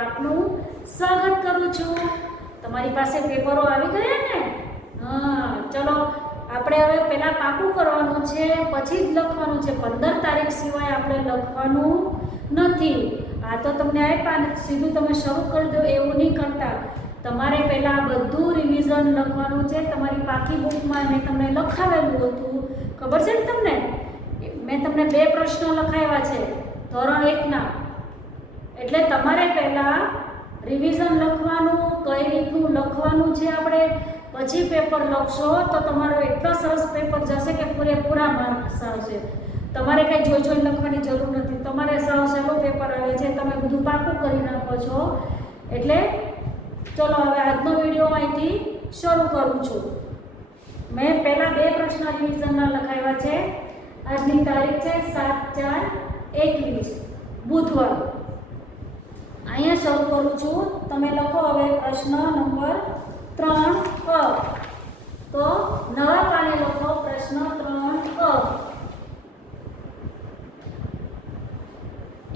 આપનું સ્વાગત કરું છું। તમારી પાસે પેપરો આવી ગયા ને? હા, ચલો આપણે હવે પહેલા પાકું કરવાનું છે, પછી જ લખવાનું છે। 15 તારીખ સિવાય આપણે લખવાનું નથી। આ તો તમને આપ્યા ને સીધું તમે શરૂ કરી દો એવું નહીં કરતા। તમારે પહેલા બધું રિવિઝન લખવાનું છે। તમારી પાકી બુકમાં મેં તમને લખાવેલું હતું, ખબર છે ને તમને? મેં તમને 2 પ્રશ્નો લખાવ્યા છે ધોરણ 1ના। એટલે તમારે પહેલા રિવિઝન લખવાનું, કઈ રીતનું લખવાનું છે આપણે, પછી પેપર લખશો તો તમારો એટલો સરસ પેપર જશે કે પૂરેપૂરા માર્ક્સ આવશે। તમારે કંઈ જોઈ લખવાની જરૂર નથી। તમારે સાવ સહેલું પેપર આવે છે, તમે બધું પાકું કરી નાખો છો। એટલે ચલો હવે આજનો વિડીયો અહીંથી શરૂ કરું છું। મેં પહેલા 2 પ્રશ્ન રિવિઝનના લખાવ્યા છે। આજની તારીખ છે 7/4/21 બુધવાર। અહીંયા શરૂ કરું છું। તમે લખો હવે પ્રશ્ન નંબર 3 તો નવા પાને લખો પ્રશ્ન 3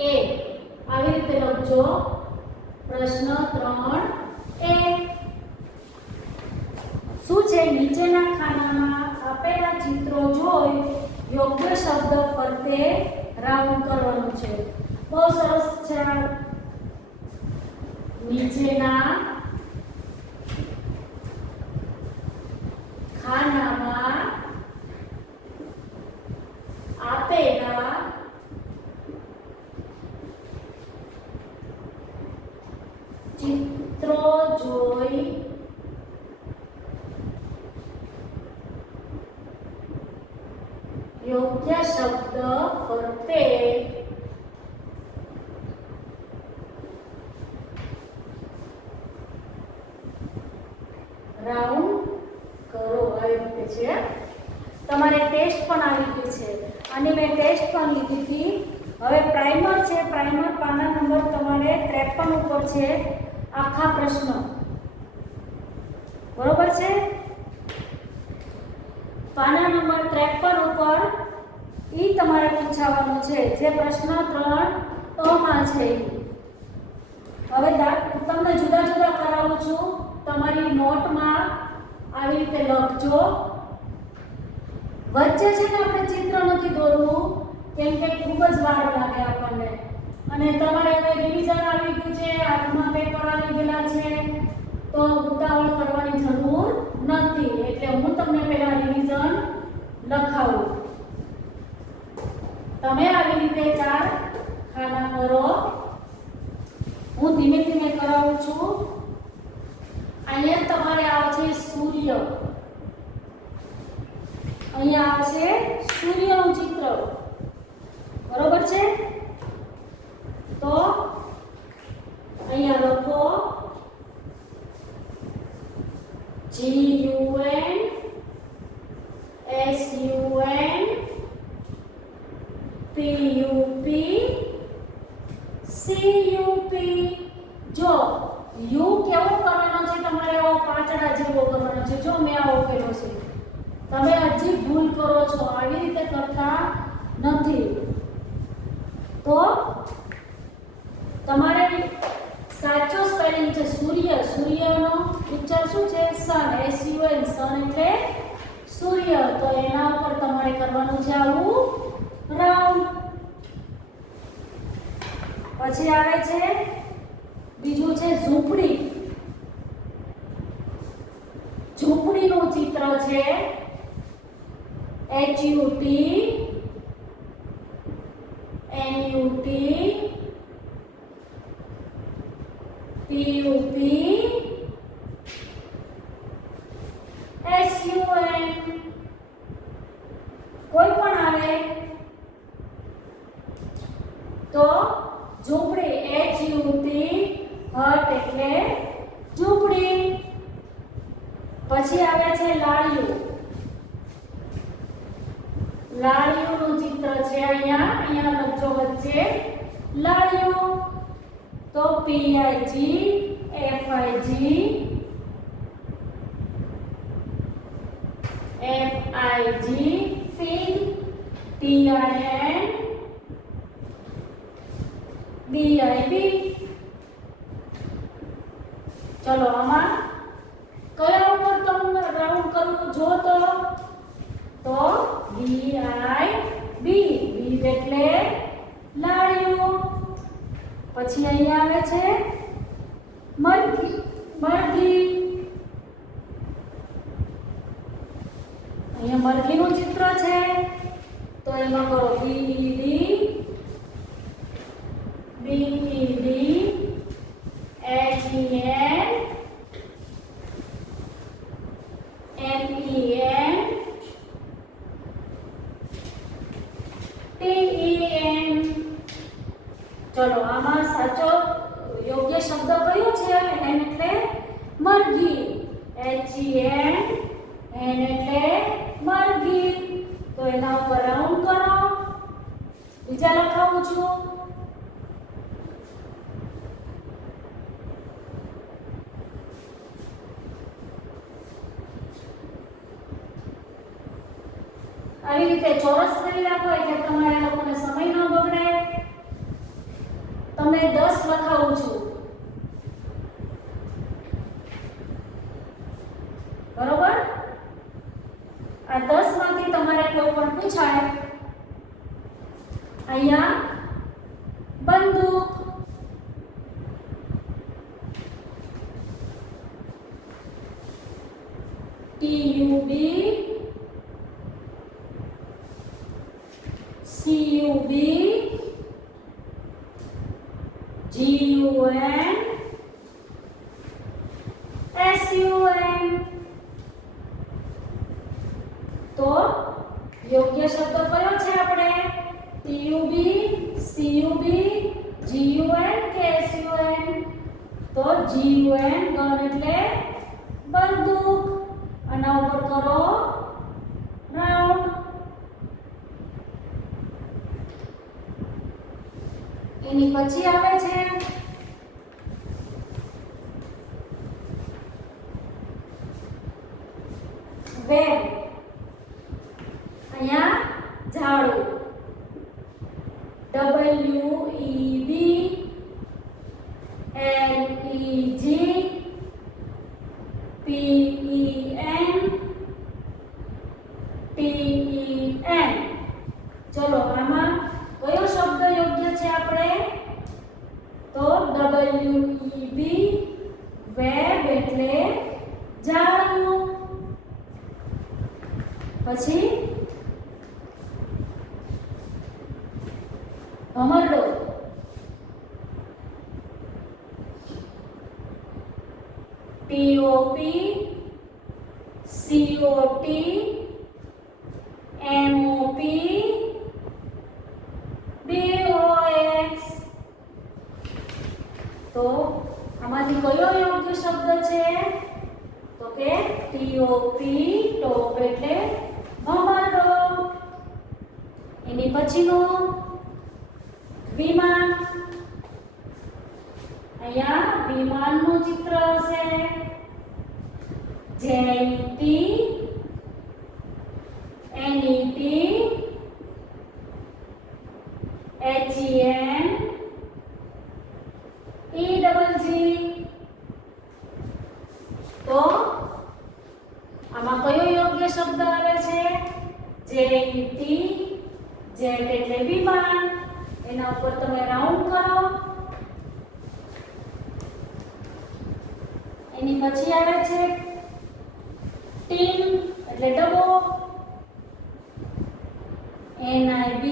એ આવી રીતે લખજો પ્રશ્ન 3 શું છે? નીચેના ખાનામાં આપેલા ચિત્રો જોઈ યોગ્ય શબ્દ ફરતે રાઉન્ડ કરવાનું છે। બહુ સરસ છે। નીચેના ખાનામાં આપેલા ચિત્રો જોઈ યોગ્ય શબ્દ ફરતે રાઉન્ડ કરો। આવી રીતે છે। તમારે ટેસ્ટ પણ આવી ગઈ છે અને મેં ટેસ્ટ પણ લીધી હતી। હવે પ્રાઇમર છે। પ્રાઇમર પાના નંબર તમારે 53 ઉપર છે આખા પ્રશ્ન, બરોબર છે? પાના નંબર 53 ઉપર ઈ તમારે પૂછાવાનો છે, જે પ્રશ્ન 3 માં છે। હવે તમને જુદા જુદા કરાવું છું, તમારી નોટમાં આવી રીતે લખજો। વચ્ચે છે ને આપણે ચિત્ર નથી દોરવું, કેમ કે ખૂબ જ વાર લાગે આપણને, અને તમારે હવે રિવિઝન આવી ગયું છે, હાથમાં પેપર આવી ગયેલા છે, તો ઉતાવળ કરવાની જરૂર નથી। એટલે હું તમને પહેલા રિવિઝન લખાવું। તમે આવી રીતે 4 ખાના કરો। હું ધીમે ધીમે કરાવું છું। અહીંયા તમારે આવશે સૂર્ય, અહીંયા આવશે સૂર્યનું ચિત્ર, બરોબર છે? તો અહીંયા લખો GUNSUNPUPCUP। જો યુ કેવો કરવાનો છે તમારે? આવો પાંચડા જેવો કરવાનો છે। જો મેં આવો કર્યો છે, તમે હજી ભૂલ કરો છો, આવી રીતે કરતા નથી। તો તમારે સાચો સ્પેલિંગ છે સૂર્ય। સૂર્યનો ઉચ્ચાર શું છે? સન, SUN, સન એટલે સૂર્ય। તો એના ઉપર તમારે કરવાનું છે આવું રાઉન્ડ। પછી આવે છે બીજું છે ઝૂંપડી। ઝૂંપડીનું ચિત્ર છે HUTPUPSUN, કોઈ પણ આવે તો ઝૂંપડી, HUT, હટ એટલે ઝૂંપડી। પછી આવે છે લાળિયું। લાળિયુંનું ચિત્ર છે અહીંયા લખજો વચ્ચે લાળિયું। તો PIG FIG fig, TIN DIB ચલો આમાં કયા ઉપર તમે રાઉન્ડ કરવું જો તો બી આઈ બી બી એટલે લાડ્યું. પછી અહીંયા આવે છે મરઘી મરઘી. અહીંયા મરઘીનું ચિત્ર છે તો એમાં કરો B D H N MEN TEN. ચલો આમાં સાચો યોગ્ય શબ્દ કયો છે? એન એટલે મરઘી, HEN એન એટલે મરઘી. તો એના ઉપર રાઉન્ડ કરો. બીજા લખાવું છું. આવી રીતે ચોરસ કરી રાખો એટલે તમારે લોકોને સમય ન બગડે. તમને 10 લખાવું છું. બરોબર? આ 10 માંથી તમારે કોઈ પણ પૂછાય. અહીંયા બંદૂક, TUB CUB GUN SUN. તો યોગ્ય શબ્દ કયો છે આપણે? TUB CUB GUN કે SUN? તો GUN ગન એટલે બંદૂક. આના ઉપર કરો રાઉન્ડ. એની પછી આવે છે વેબ. અહીંયા ઝાડુ WEB LEG PEN TEN. ચલો આમાં કયો શબ્દ યોગ્ય છે આપણે? તો WEB વેબ એટલે ઝાડુ. પછી ભમરડો, TOP COT MOP BOX. તો આમાંથી કયો યોગ્ય શબ્દ છે? તો કે TOP ટોપ એટલે ભમરડો. એની પછીનો વિમાન. અહીંયા વિમાનનું ચિત્ર હશે. JET NET HEN EGG. તો આમાં કયો યોગ્ય શબ્દ આવે છે? JET જેટ એટલે વિમાન. એના ઉપર તમે રાઉન્ડ કરો. એની પછી આવે છે ટીન એટલે ડબ્બો. NIB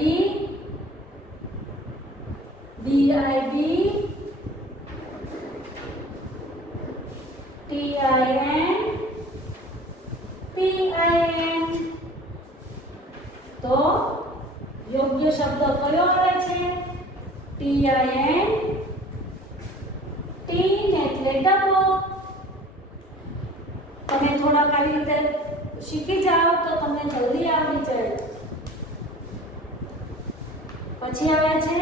BIB TIN PIN. તો યોગ્ય શબ્દ કયો આવે છે? TIN ટીન એટલે ડબ્બો. તમે થોડાક આવી રીતે શીખી જાઓ તો તમને જલ્દી આવડી જાય. પછી આવે છે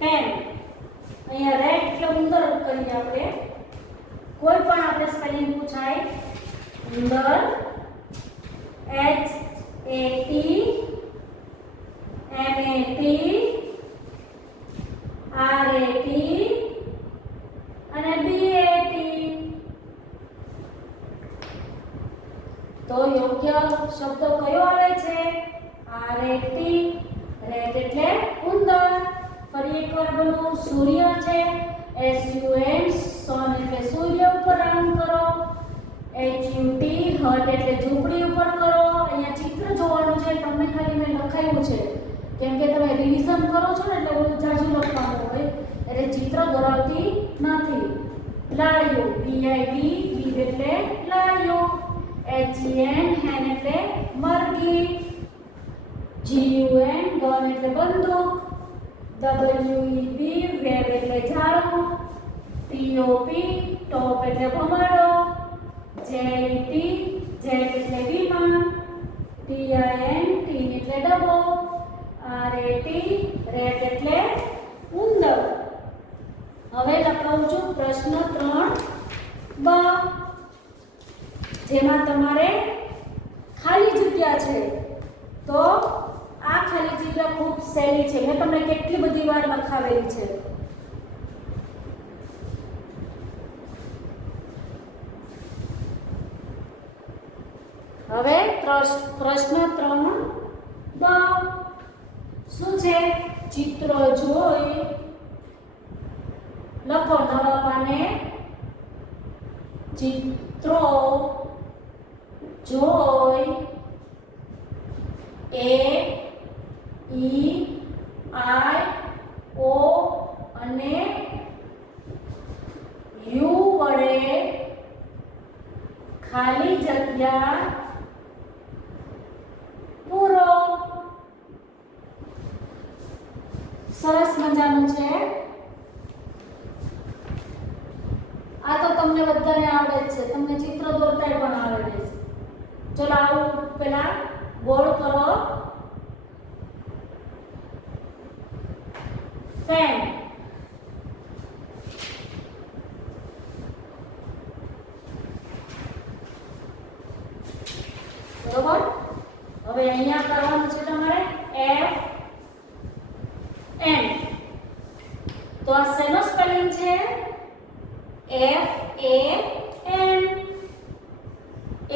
પેન. અહીંયા રેડ એટલે ઉંદર કરીએ આપણે. કોઈ પણ આપણે સ્પેલિંગ પૂછાય. ઉંદર HAT MAT વાર બોલું. સૂર્ય છે SUN, સન એટલે સૂર્ય ઉપર આમ કરો. HUT, હટ એટલે ઝૂંપડી ઉપર કરો. અહીંયા ચિત્ર જોવાનું છે, તમને ખાલી મેં લખાયું છે કેમ કે તમે રિવિઝન કરો છો ને એટલે બહુ જાજુ લખવાનું હોય એટલે ચિત્ર દોરાવતી નથી. લાયો, BIB, બીજ એટલે લાયો. HEN, હેન એટલે મરઘી. GUN, ગન એટલે બંદૂક. WEB, વેબ એટલે ઝાડુ. TOP, ટોપ એટલે ભમાડો. JET, જેટ એટલે વિમાન. TIN, ટીન એટલે ડબ્બો. RAT, રેટ એટલે ઉંદર. હવે લખાવું છું પ્રશ્ન 3 બ, જેમાં તમારે ખાલી જગ્યા છે. તો આ ખાલી જગ્યા ખૂબ સહેલી છે, મેં તમને કેટલી બધી વાર લખાવેલી છે. હવે પ્રશ્ન 3 બ શું છે? ચિત્ર જોઈ લખો. નવા પાને ચિત્રો જોઈ AEIO અને U વડે ખાલી જગ્યા પૂરો. સરસ મજાનું છે. આ તો તમને બધાને આવડે જ છે, તમને ચિત્ર દોરતા પણ આવડે છે. ચલો આવું પેલા ગોળ કરો. ફેન. બરોબર. હવે અહીંયા કરવાનું છે તમારે FN. તો આ શેનો સ્પેલિંગ છે? FAN.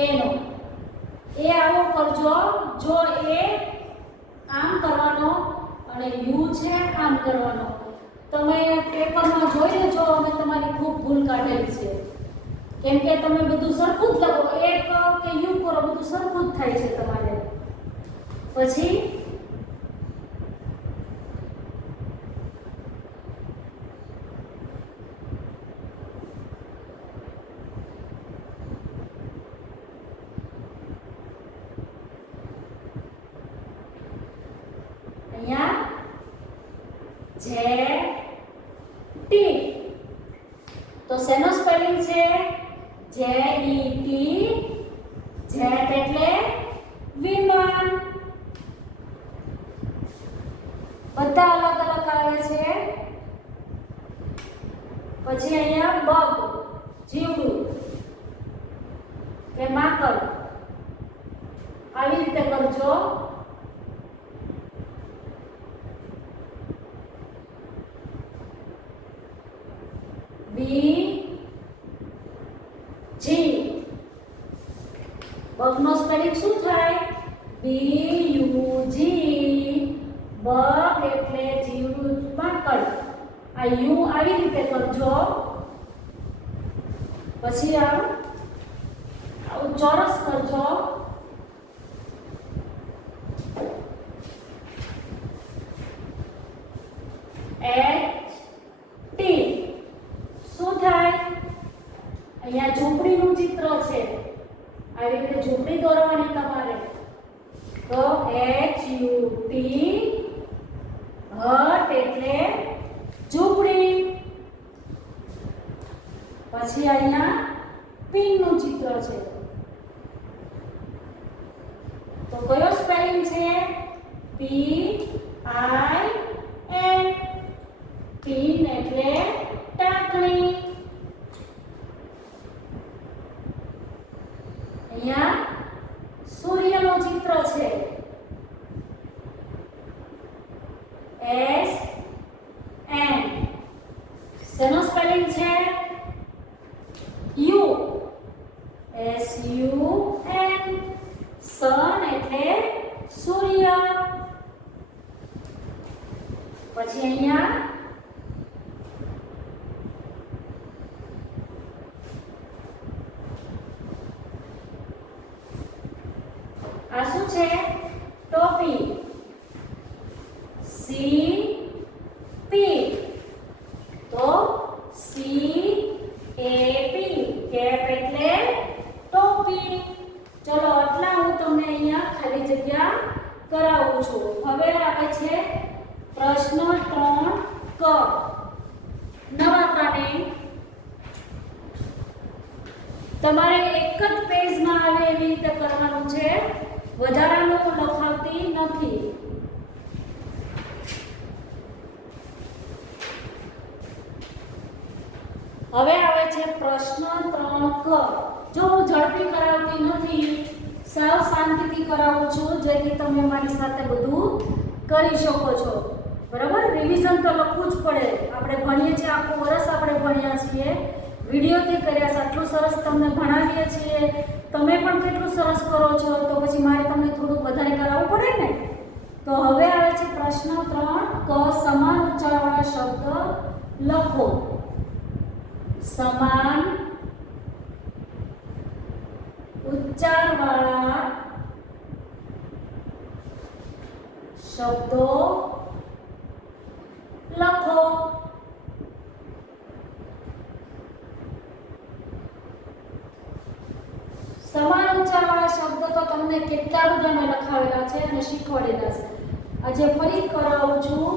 એનો એ આવો કરજો. જો એ આમ કરવાનો અને યુ છે આમ કરવાનો. તમે પેપરમાં જોઈ લેજો, અમે તમારી ખૂબ ભૂલ કાઢેલી છે કેમ કે તમે બધું સરખું જ લખો. એક કે યુ કરો બધું સરખું જ થાય છે તમારે. પછી અહીંયા JT. તો શેનો સ્પેલિંગ છે? JET. જેટ એટલે વિમાન. બધા અલગ અલગ આવે છે. પછી અહીંયા બગ, જીવડું કે માકડ. આવી રીતે કરજો. BG. બગનો સ્પેલિંગ શું થાય? BUG. બગ એટલે જીવડું માકડ. આ યુ આવી રીતે કરજો. પછી આવું ચોરસ કરજો. HT. શું થાય? અહીંયા ઝૂંપડીનું ચિત્ર છે, આવી રીતે ઝૂંપડી દોરવાની તમારે. તો HUT, હટ એટલે ઝૂંપડી. પછી અહીંયા પિનનું ચિત્ર છે. તો કયો સ્પેલિંગ છે? PIN. પિન એટલે ટાંકણી. અહીંયા સૂર્યનું ચિત્ર છે. SN. શેનો સ્પેલિંગ છે? U. SUN. સન એટલે સૂર્ય. પછી અહીંયા સી પી તો સી એ પી કેપ એટલે ટોપી. ચલો આટલા હું તમને અહીંયા ખાલી જગ્યા કરાવું છું. હવે આવે છે પ્રશ્ન 3 ક. નવા પાને તમારે એક જ પેજમાં આવે એવી રીતે કરવાનું છે, વધારાનું લખાવતી નથી. હવે આવે છે પ્રશ્ન 3 ક. જો હું ઝડપી કરાવતી નથી, સાવ શાંતિથી કરાવું છું જેથી તમે મારી સાથે બધું કરી શકો છો. બરાબર, રિવિઝન તો લખવું જ પડે. આપણે ભણીએ છીએ, આખું વર્ષ આપણે ભણ્યા છીએ, વિડીયોથી કર્યા છે, આટલું સરસ તમને ભણાવીએ છીએ, તમે પણ કેટલું સરસ કરો છો, તો પછી મારે તમને થોડું વધારે કરાવવું પડે ને. તો હવે આવે છે પ્રશ્ન 3 ક. સમાન ઉચ્ચારવાળા શબ્દ લખો. સમાન ઉચ્ચારવાળા શબ્દો લખો. સમાન ઉચ્ચારવાળા શબ્દ તો તમને કેટલા બધા મેં લખાવેલા છે અને શીખવાડેલા છે. આજે ફરી કરાવું છું.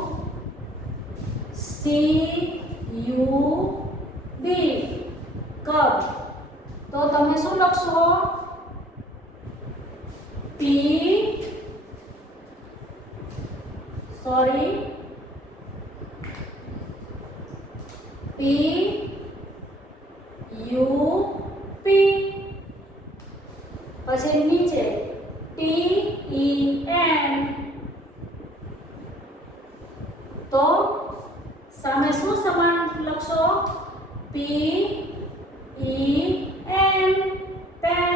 C U B cup. તો તમે શું લખશો? P sorry P U P. પછી નીચે ટી ઈ એન. તો સામે શું સમાન લખશો? પી ઈ એન પેન.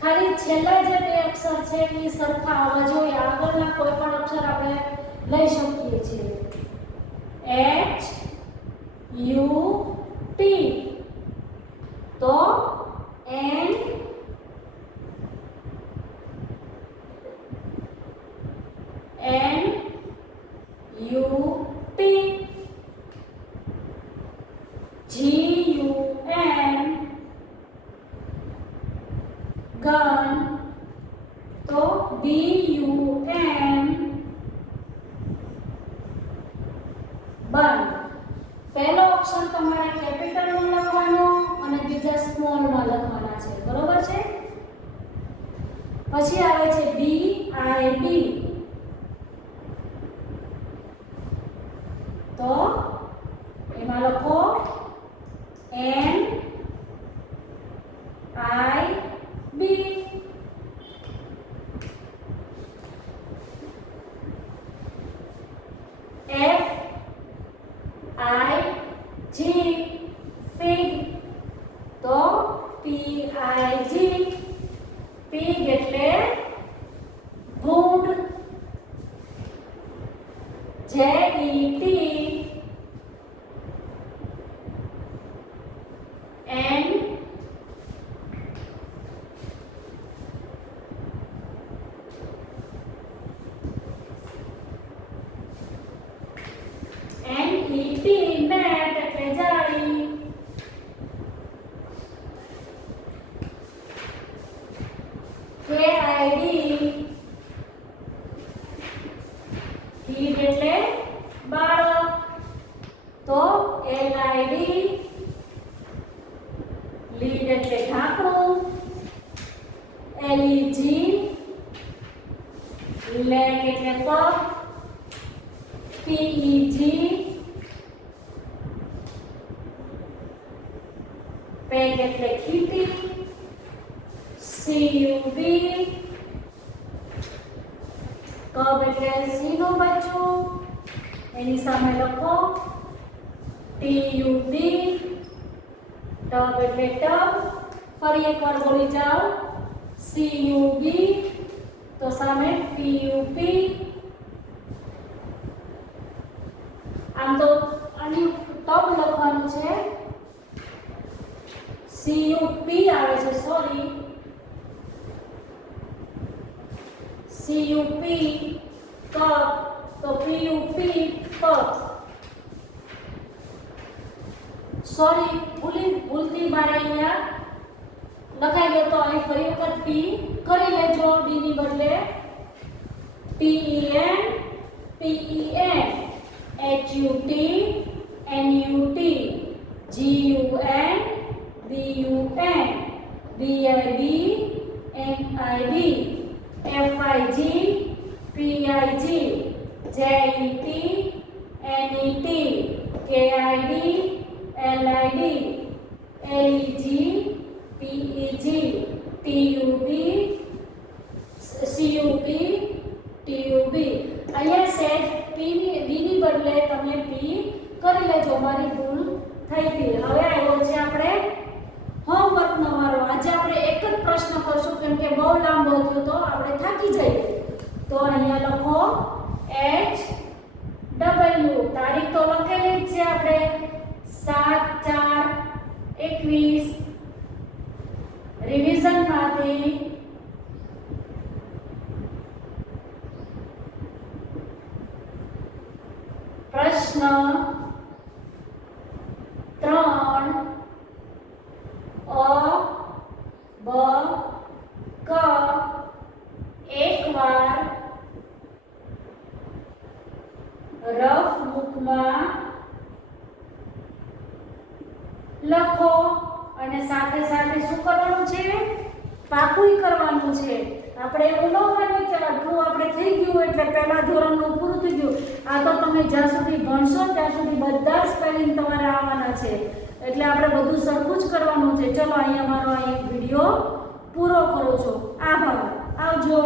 ખાલી છેલ્લા જે બે અક્ષર છે એ સરખા આવવા જોઈએ, આગળના કોઈ પણ અક્ષર આપણે લઈ શકીએ છીએ. H U T. તો N N U T. G U N gun. તો બી યુ એન બન. પહેલો અક્ષર તમારે કેપિટલમાં લખવાનો અને બીજા સ્મોલમાં લખવાના છે. બરોબર છે? પછી આવે છે બી આઈ ડી. તો એમાં લખો N I B. F I G fig. તો પી આઈ જી. પીગ એટલે ભૂંડ. જે E T N N E T net એટલે જાળી. કે આઈ ડી કીડ એટલે બાળક. તો એલ આઈ ડી લીડ એટલે ઢાંકણું. એલ ઈ જી લેગ એટલે પગ. પી ઈ જી પેગ એટલે ખીટી. સી યુ બી કબ એટલે સિંહનું બચ્ચું, એની સામે લખો ટી યુ બી. ટબ એટલે ટબ. ફરી એકવાર બોલી જાઓ સી યુ બી તો સામે પી યુ પી. આમ તો આની ટબ લખવાનું છે, સી યુ પી આવે છે, સોરી CUP કપ. તો તો PUP સોરી ભૂલથી મારે અહીંયા લખાઈ ગયો તો અહીં ફરી વખત P કરી લેજો D ની બદલે TEN HUT NUT GUN BUN BIB NIB FIG PIG JET NET KID LID LEG PEG TUB CUB TUB અહીંયા સેજ P ની D ની બદલે તમે P કરી લેજો મારી ભૂલ થઈ હતી હવે આવ્યો છે આપણે હોમવર્ક નો વારો આજે આપણે એક જ પ્રશ્ન કરશું કેમ કે બહુ લાંબો થયો તો આપણે થાકી જઈએ તો અહીંયા લખો HW તારીખ તો લખેલી જ છે આપણે 7/4/21 રિવિઝન માંથી પ્રશ્ન 3 અ બ ક એકવાર રફ બુકમાં લખો અને સાથે સાથે શું કરવાનું છે પાકું કરવાનું છે આપણે એવું ન માનવું કે આટલું આપણે થઈ ગયું એટલે પહેલા ધોરણનું પૂરું થઈ ગયું આ તો તમે જ્યાં સુધી ભણશો ત્યાં સુધી બધા સ્પેલિંગ તમારે આવવાના છે એટલે આપણે બધું સરખું જ કરવાનું છે ચલો અહીંયા મારો આ એક વિડિયો પૂરો કરો છો આભાર આવજો